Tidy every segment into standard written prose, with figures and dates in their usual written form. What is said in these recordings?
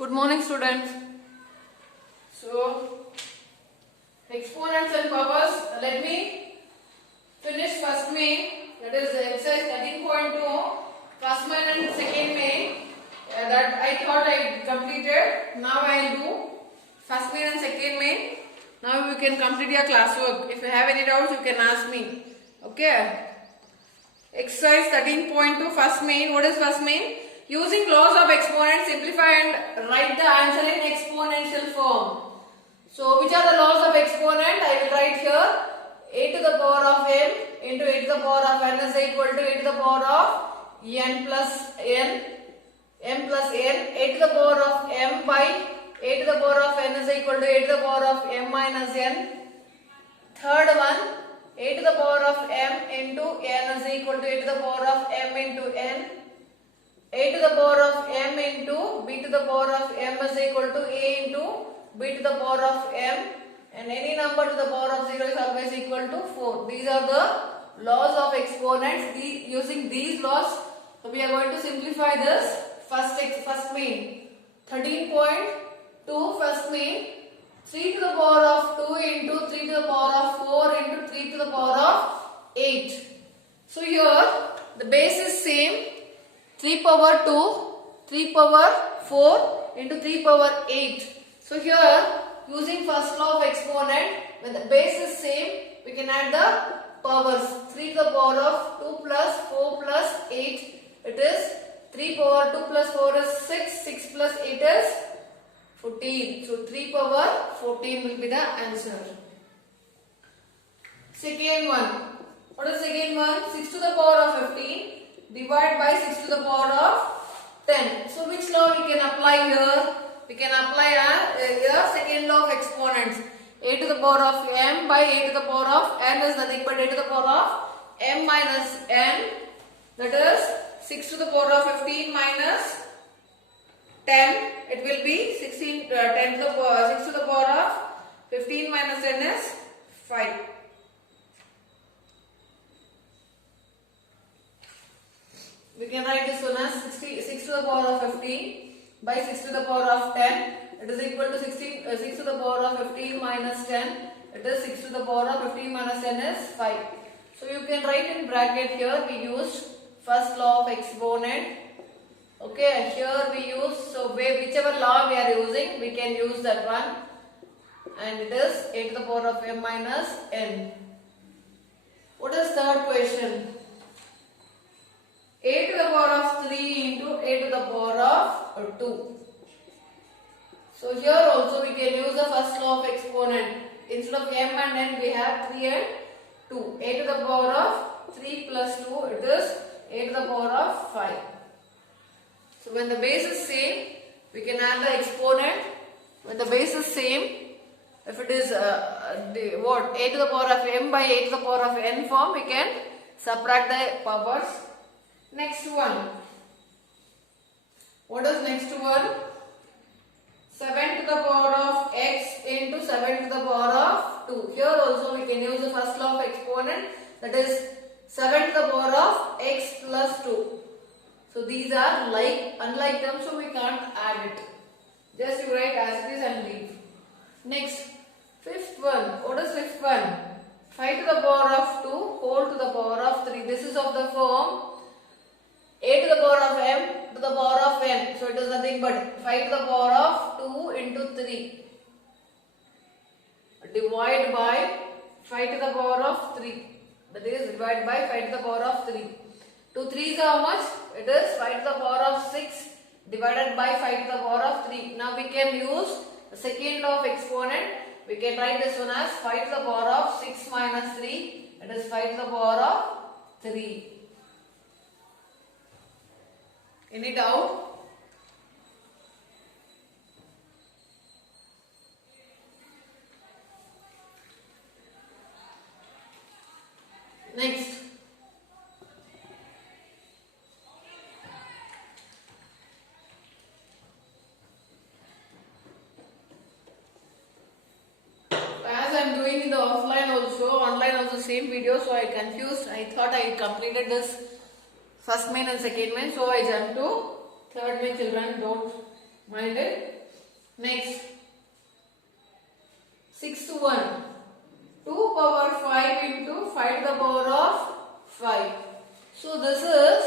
Good morning, students. So, exponents and powers. Let me finish first main. That is exercise 13.2. First main and second main. That I thought I completed. Now I will do first main and second main. Now you can complete your classwork. If you have any doubts, you can ask me. Okay. Exercise 13.2. First main. What is first main? Using laws of exponents, simplify and write the answer in exponential form. So, which are the laws of exponent? I will write here a to the power of m into a to the power of n is equal to a to the power of n plus n, m plus n, a to the power of m by a to the power of n is equal to a to the power of m minus n. Third one, a to the power of m into n is equal to a to the power of m into n. A to the power of m into b to the power of m is equal to a into b to the power of m, and any number to the power of 0 is always equal to 4. These are the laws of exponents. Using these laws, so we are going to simplify this first main. 13.2 first main, 3 to the power of 2 into 3 to the power of 4 into 3 to the power of 8. So here the base is same. 3 power 2, 3 power 4 into 3 power 8. So here, using first law of exponent, when the base is same, we can add the powers. 3 to the power of 2 plus 4 plus 8, it is 3 power 2 plus 4 is 6, 6 plus 8 is 14. So 3 power 14 will be the answer. Second one. What is second one? 6 to the power of 15. Divide by 6 to the power of 10. So which law we can apply here? We can apply a second law of exponents. A to the power of m by a to the power of n is nothing but a to the power of m minus n. That is 6 to the power of 15 minus 10. It will be 16. 10 to the power 6 to the power of 15 minus 10 is 5. We can write this one as 6 to the power of 15 by 6 to the power of 10. It is equal to 6 to the power of 15 minus 10. It is 6 to the power of 15 minus 10 is 5. So you can write in bracket here. We used first law of exponent. Okay, here we use, so whichever law we are using, we can use that one. And it is a to the power of m minus n. What is third question? A to the power of 3 into a to the power of 2. So here also we can use the first law of exponent. Instead of m and n, we have 3 and 2. A to the power of 3 plus 2, it is a to the power of 5. So when the base is same, we can add the exponent. When the base is same, if it is a to the power of m by a to the power of n form, we can subtract the powers. Next one. What is next one? 7 to the power of x into 7 to the power of 2. Here also we can use the first law of exponent, that is 7 to the power of x plus 2. So these are unlike terms, so we can't add it. Just you write as it is and leave. Next, fifth one. What is fifth one? 5 to the power of 2 whole to the power of 3. This is of the form a to the power of m to the power of n. So it is nothing but 5 to the power of 2 into 3. Divide by 5 to the power of 3. That is divide by 5 to the power of 3. 2 3s are how much? It is 5 to the power of 6 divided by 5 to the power of 3. Now we can use the second law of exponent. We can write this one as 5 to the power of 6 minus 3. It is 5 to the power of 3. Any doubt? Next. As I am doing in the offline also, online also same video, so I confused. I thought I completed this first main and second main, so I jump to third main. Children, don't Minded? Next. 6 to 1. 2 power 5 into 5 to the power of 5. So this is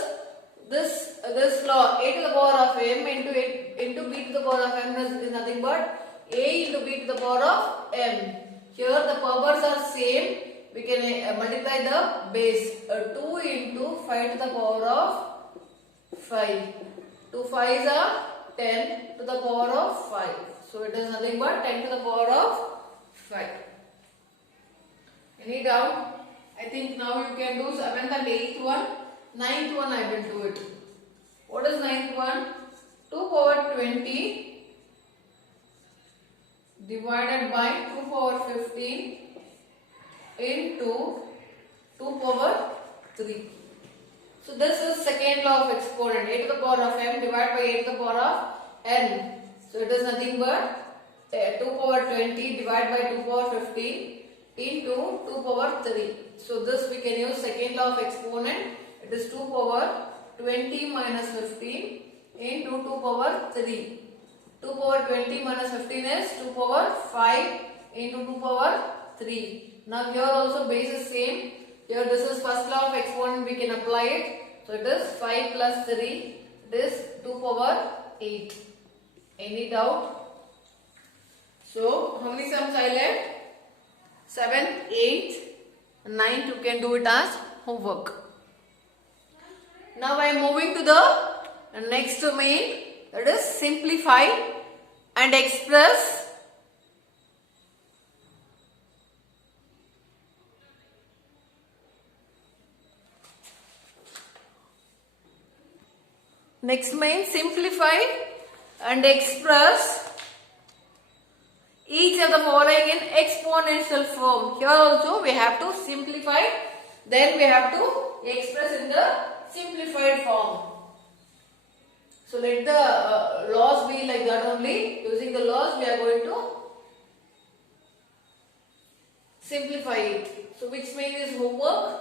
this law, a to the power of m into b to the power of m is nothing but a into b to the power of m. Here the powers are same. We can multiply the base. 2 into 5 to the power of 5. 2 5s are 10 to the power of 5. So it is nothing but 10 to the power of 5. Any doubt? I think now you can do 7th and 8th one. 9th one I will do it. What is 9th one? 2 power 20 divided by 2 power 15 into 2 power 3. So this is second law of exponent. A to the power of m divided by a to the power of n. So it is nothing but 2 power 20 divided by 2 power 15 into 2 power 3. So this we can use second law of exponent. It is 2 power 20 minus 15 into 2 power 3. 2 power 20 minus 15 is 2 power 5 into 2 power 3. Now here also base is same. Here this is first law of exponent, we can apply it. So it is 5 plus 3. It is 2 power 8. Any doubt? So how many sums I left? 7, 8, 9. You can do it as homework. Now I am moving to the next domain, that is simplify and express next main simplify and express each of the following in exponential form. Here also we have to simplify, then we have to express in the simplified form. So let the laws be like that only. Using the laws we are going to simplify it. So which main is homework?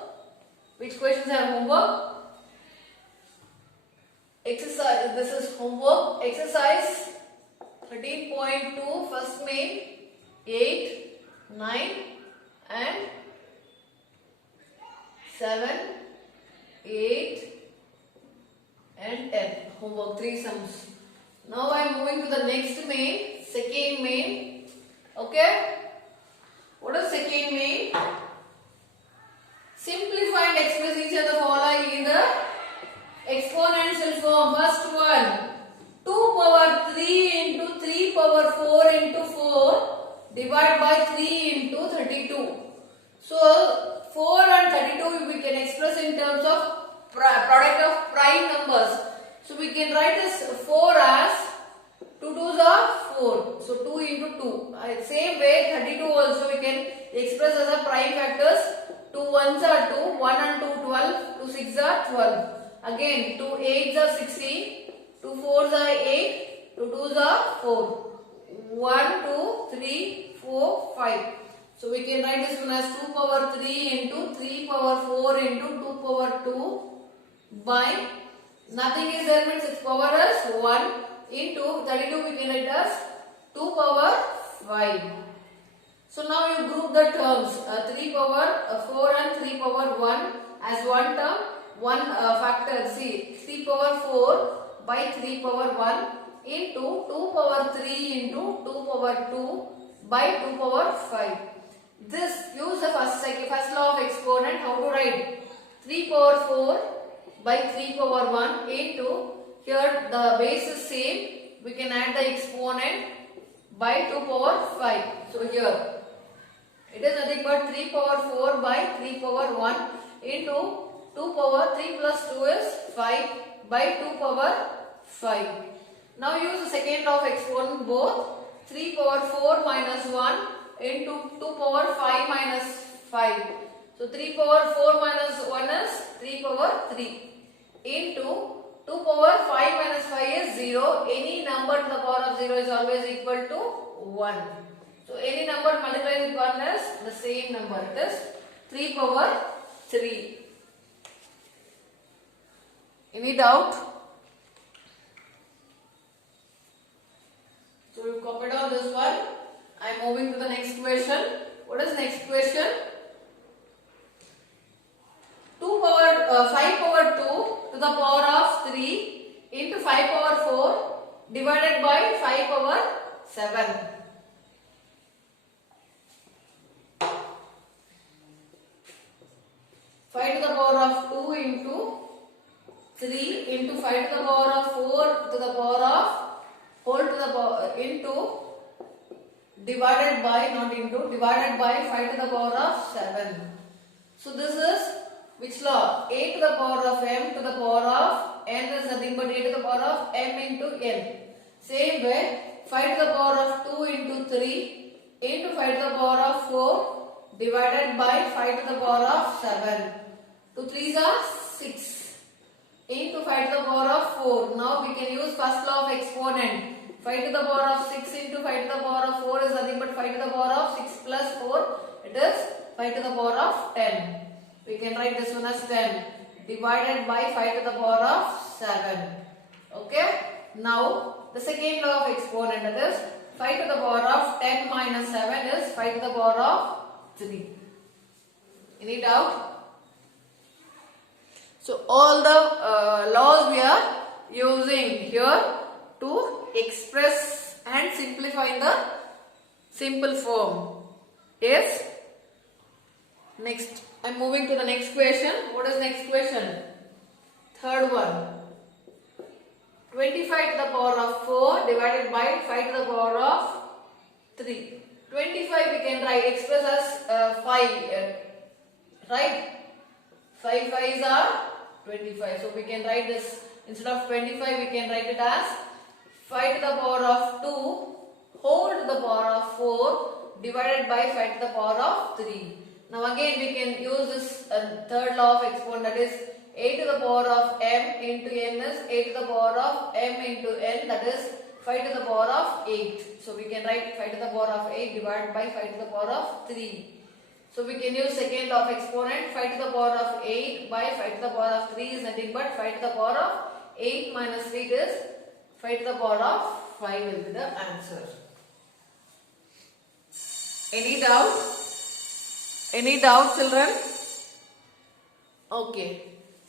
Which questions are homework? Exercise, this is homework. Exercise 13.2 first main 8, 9 and 7, 8 and 10. Homework 3 sums. Now I am moving to the next main, second main. Okay. What is second main? Simplify and express each of the following in the exponential form. First one, 2 power 3 into 3 power 4 into 4 divided by 3 into 32. So 4 and 32 we can express in terms of product of prime numbers. So we can write this 4 as 2 2s are 4. So 2 into 2. Same way 32 also we can express as a prime factors. 2 1s are 2, 1 and 2 12, 2 6 are 12. Again 2 8s are 16, 2 4s are 8, 2 2s are 4. 1, 2, 3, 4, 5. So we can write this one as 2 power 3 into 3 power 4 into 2 power 2 by nothing is there means its power is 1 into 32 we can write as 2 power 5. So now you group the terms 3 power 4 and 3 power 1 as one term, one factor. See 3 power 4 by 3 power 1 into 2 power 3 into 2 power 2 by 2 power 5. This use the first law of exponent. How to write? 3 power 4 by 3 power 1 into, here the base is same, we can add the exponent by 2 power 5. So here it is nothing but 3 power 4 by 3 power 1 into 2 power 3 plus 2 is 5 by 2 power 5. Now use the second law of exponent both. 3 power 4 minus 1 into 2 power 5 minus 5. So 3 power 4 minus 1 is 3 power 3 into 2 power 5 minus 5 is 0. Any number to the power of 0 is always equal to 1. So any number multiplied with 1 is the same number. It is 3 power 3. Any doubt? So we copy down this one. I am moving to the next question. What is next question? 5 power 2 to the power of 3 into 5 power 4 divided by 5 power 7. 5 to the power of 2 into 3 into 5 to the power of 4 to the power of whole to the power into divided by, not into, divided by 5 to the power of 7. So this is which law? A to the power of m to the power of n is nothing but a to the power of m into n. Same way, 5 to the power of 2 into 3 into 5 to the power of 4 divided by 5 to the power of 7. 2 3s are 6 into 5 to the power of 4. Now we can use first law of exponent. 5 to the power of 6 into 5 to the power of 4 is nothing but 5 to the power of 6 plus 4. It is 5 to the power of 10. We can write this one as 10 divided by 5 to the power of 7. Okay. Now the second law of exponent, that is 5 to the power of 10 minus 7 is 5 to the power of 3. Any doubt? So all the laws we are using here to express and simplify in the simple form. Yes. Next, I am moving to the next question. What is next question? Third one. 25 to the power of 4 divided by 5 to the power of 3. 25 we can write, express as 5. Right? 5 5s are 25. So we can write this, instead of 25 we can write it as 5 to the power of 2 whole to the power of 4 divided by 5 to the power of 3. Now again we can use this third law of exponent, that is a to the power of m into n is a to the power of m into n, that is 5 to the power of 8. So we can write 5 to the power of 8 divided by 5 to the power of 3. So we can use second law of exponent. 5 to the power of 8 by 5 to the power of 3 is nothing but 5 to the power of 8 minus 3 is 5 to the power of 5 will be the answer. Any doubt? Any doubt, children? Okay.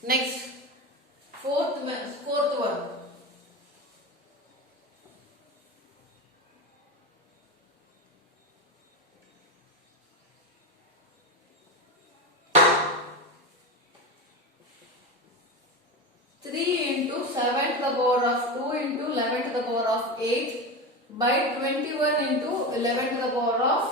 Next, fourth one. Into 7 to the power of 2 into 11 to the power of 8 by 21 into 11 to the power of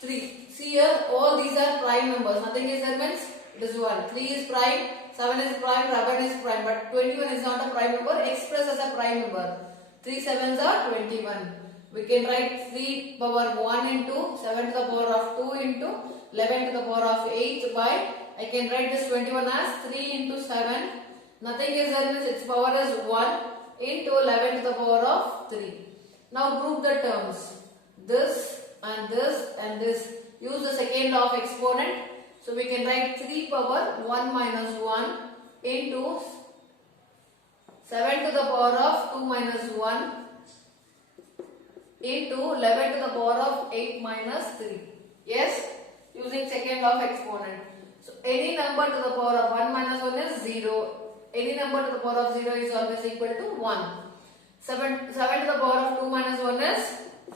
3. See here, all these are prime numbers. Nothing is there means it is 1. 3 is prime, 7 is prime, 11 is prime, but 21 is not a prime number, expressed as a prime number. 3 7s are 21. We can write 3 power 1 into 7 to the power of 2 into 11 to the power of 8 by, I can write this 21 as 3 into 7. Nothing is there means its power is 1 into 11 to the power of 3. Now group the terms. This and this and this. Use the second law of exponent. So we can write 3 power 1 minus 1 into 7 to the power of 2 minus 1 into 11 to the power of 8 minus 3. Yes? Using second law of exponent. So any number to the power of 1 minus 1 is 0. Any number to the power of 0 is always equal to 1. 7 to the power of 2 minus 1 is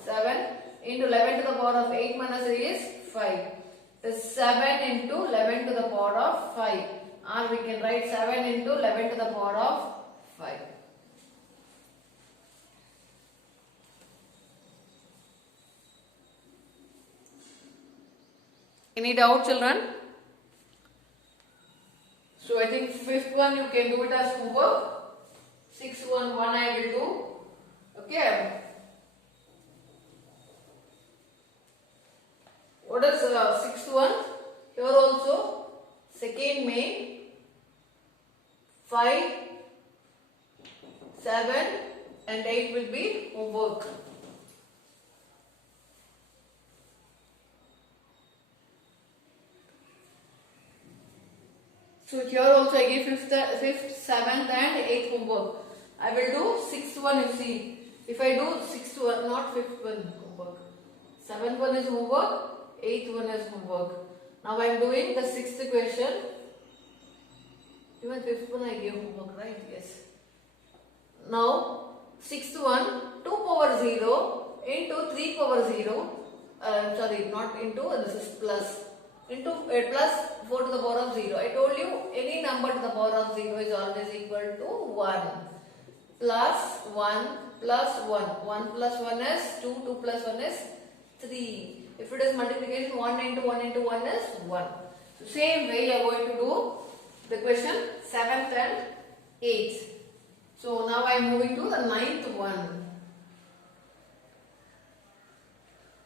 7. Into 11 to the power of 8 minus 3 is 5. Is 7 into 11 to the power of 5. Or we can write 7 into 11 to the power of 5. Any doubt, children? So I think fifth one you can do it as homework. Sixth one I will do. Okay. What is sixth one? Here also second May 5, 7 and 8 will be homework. So here also I give fifth, 7th and 8th homework. I will do 6th one, you see. If I do 6th one, not 5th one homework. 7th one is homework, 8th one is homework. Now I am doing the 6th question. Even 5th one I gave homework, right? Yes. Now 6th one, 2 power 0 into 3 power 0. Sorry, not into, this is plus. Into plus 4 to the power of 0. I told you any number to the power of 0 is always equal to 1. Plus 1 plus 1. 1 plus 1 is 2, 2 plus 1 is 3. If it is multiplication, 1 into 1 into 1 is 1. So same way you are going to do the question 7th and 8th. So now I am moving to the 9th one.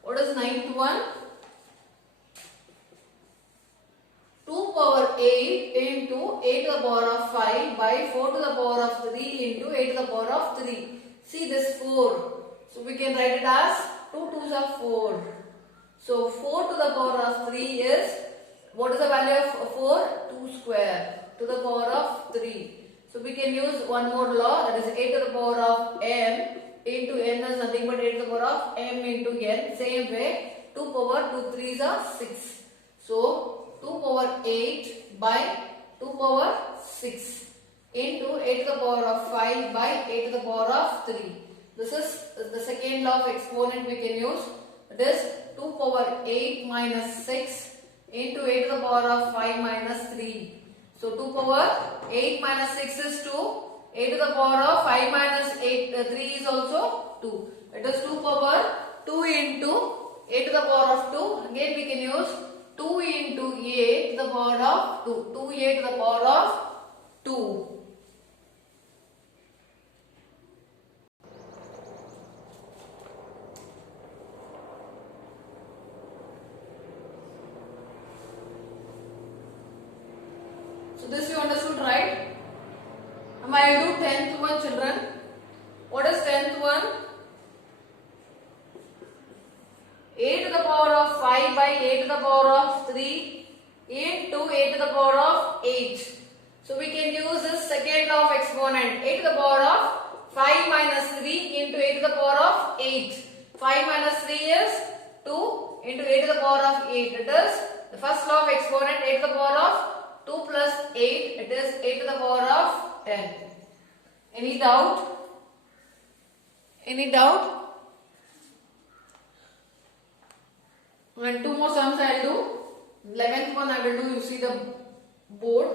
What is 9th one? 2 power 8 into 8 to the power of 5 by 4 to the power of 3 into 8 to the power of 3. See this 4. So we can write it as 2 2s are 4. So 4 to the power of 3 is, what is the value of 4? 2 square to the power of 3. So we can use one more law, that is 8 to the power of m into n is nothing but 8 to the power of m into n. Same way 2 power 2 3s are 6. So 2 power 8 by 2 power 6 into 8 to the power of 5 by 8 to the power of 3. This is the second law of exponent we can use. It is 2 power 8 minus 6 into 8 to the power of 5 minus 3. So 2 power 8 minus 6 is 2. 8 to the power of 5 minus 3 is also 2. It is 2 power 2 into 8 to the power of 2. Again we can use 2 into a to the power of 2. 2a to the power of 2. So this you understood, right? Now I do 10th one, children. What is 10th one? 8 to the power of 5 by 8 to the power of 3 into 8 to the power of 8. So we can use this second law of exponent. 8 to the power of 5 minus 3 into 8 to the power of 8. 5 minus 3 is 2 into 8 to the power of 8. It is the first law of exponent, 8 to the power of 2 plus 8. It is 8 to the power of 10. Any doubt? Any doubt? And 2 more sums I will do. 11th one I will do. You see the board.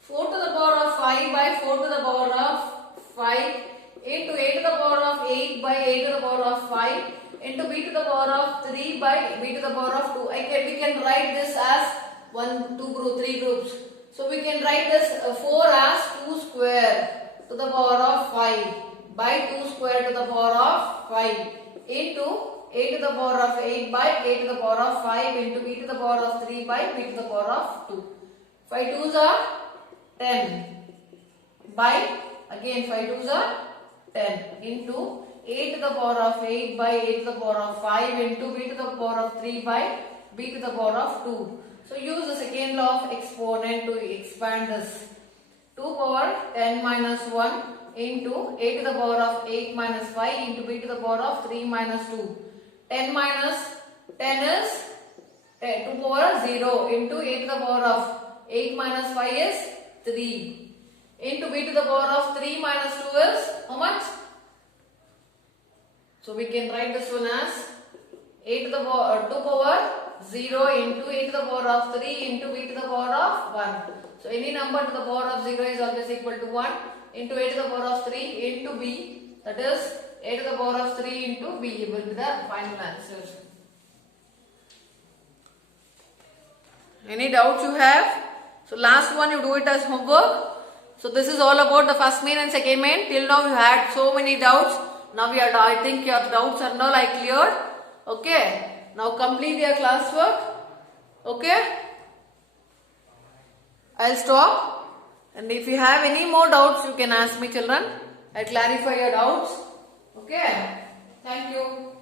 Four to the power of 5 by 4 to the power of 5 into 8 to the power of 8 by 8 to the power of 5 into b to the power of 3 by b to the power of 2. We can write this as 3 groups. So we can write this 4 as 2 square to the power of 5 by 2 square to the power of 5 into 8 to the power of 8 by 8 to the power of 5 into b to the power of 3 by b to the power of 2. 5 2s are 10 by, again 5 2s are 10 into 8 to the power of 8 by 8 to the power of 5 into b to the power of 3 by b to the power of 2. So use the second law of exponent to expand this. 2 power 10 minus 1 into 8 to the power of 8 minus 5 into b to the power of 3 minus 2. 10 minus 10 is 2 power 0 into 8 to the power of 8 minus 5 is 3 into b to the power of 3 minus 2 is how much? So we can write this one as 8 to the power 2 power 0 into 8 to the power of 3 into b to the power of 1. So any number to the power of 0 is always equal to 1 into 8 to the power of 3 into b, that is 8 to the power of 3 into b will be the final answer. Any doubts you have? So last one you do it as homework. So this is all about the first main and second main. Till now you had so many doubts. Now I think your doubts are now cleared. Okay. Now complete your classwork. Okay. I'll stop. And if you have any more doubts, you can ask me, children. I'll clarify your doubts. Okay. Thank you.